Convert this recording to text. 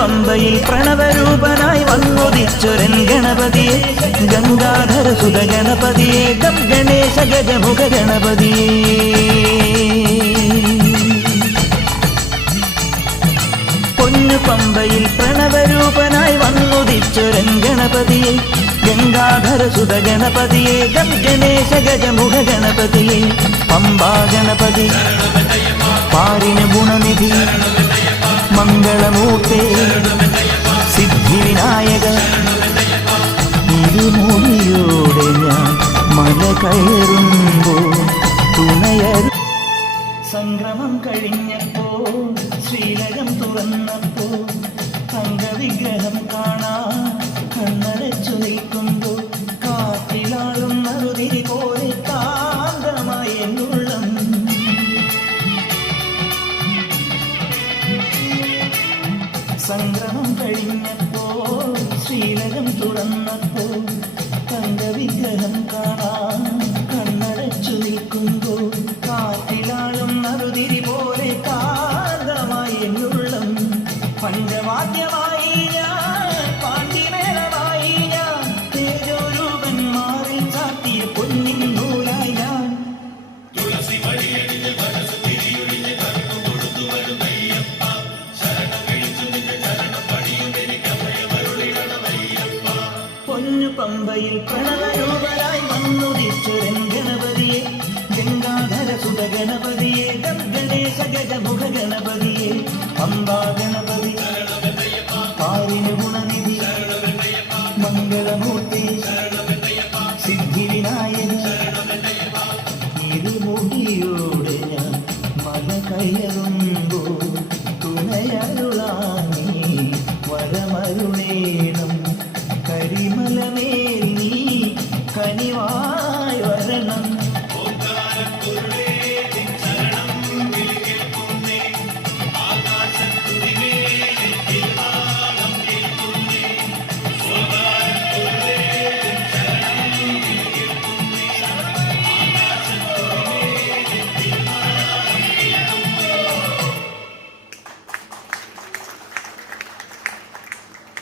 പമ്പയിൽ പ്രണവരൂപനായി വന്നുദിച്ചൊരൻ ഗണപതിയെ ഗംഗാധര സുത ഗണപതിയെ ഗണേശ ഗജമുഖ ഗണപതിയെ പൊന്നു പമ്പയിൽ പ്രണവരൂപനായി വന്നുദിച്ചൊരൻ ഗണപതിയെ ഗംഗാധര സുത ഗണപതിയെ ഗണേശ ഗജമുഖ ഗണപതിയെ പമ്പാ ഗണപതി പാരിന് ഗുണനിധി മംഗളമൂർത്തേ സിദ്ധിവിനായക ഇരുമൊഴിയോടെ ഞാൻ മല കയറുമ്പോൾ തുണയരു സംക്രമം കഴിഞ്ഞപ്പോ ശ്രീലകം തുറന്നപ്പോ തങ്കവിഗ്രഹം കാണാൻ കണ്ണടച്ചു നിൽക്കുമ്പോ കാറ്റിലാളും മറുതിരി പോലെ കാന്തമായി എന്നുള്ളം സംക്രമം കഴിഞ്ഞപ്പോ ശ്രീലകം തുറന്നപ്പോ തങ്കവിഗ്രഹം കാണാൻ കണ്ണടച്ചു നിൽക്കുമ്പോ കാറ്റിലാളും മറുതിരി പോലെ കാന്തമായി എന്നുള്ളം പഞ്ചവാദ്യമായി ഞാൻ പാണ്ഡിമേളമായി ഞാൻ തേജോരൂപൻ മാറിൽ ചാത്തിയ പൊന്നിൻ നൂലായി ഞാൻ പൊന്നു പമ്പയിൽ പ്രണവരൂപരായി വന്നുദിച്ചൊരൻ ഗണപതിയെ ഗംഗാധര സുത ഗണപതിയെ ഗണേശ ഗജമുഖ ഗണപതിയെ പമ്പാ ഗണപതി പാരിന് ഗുണനിധി മംഗളമൂർത്തി സിദ്ധിവിനായക ഇരുമുടിയോടെ ഞാൻ മല കയറുമ്പോ തുണയരുളാനീ വരമരുളേണം കരിമലമേൽ നീ കനിവാ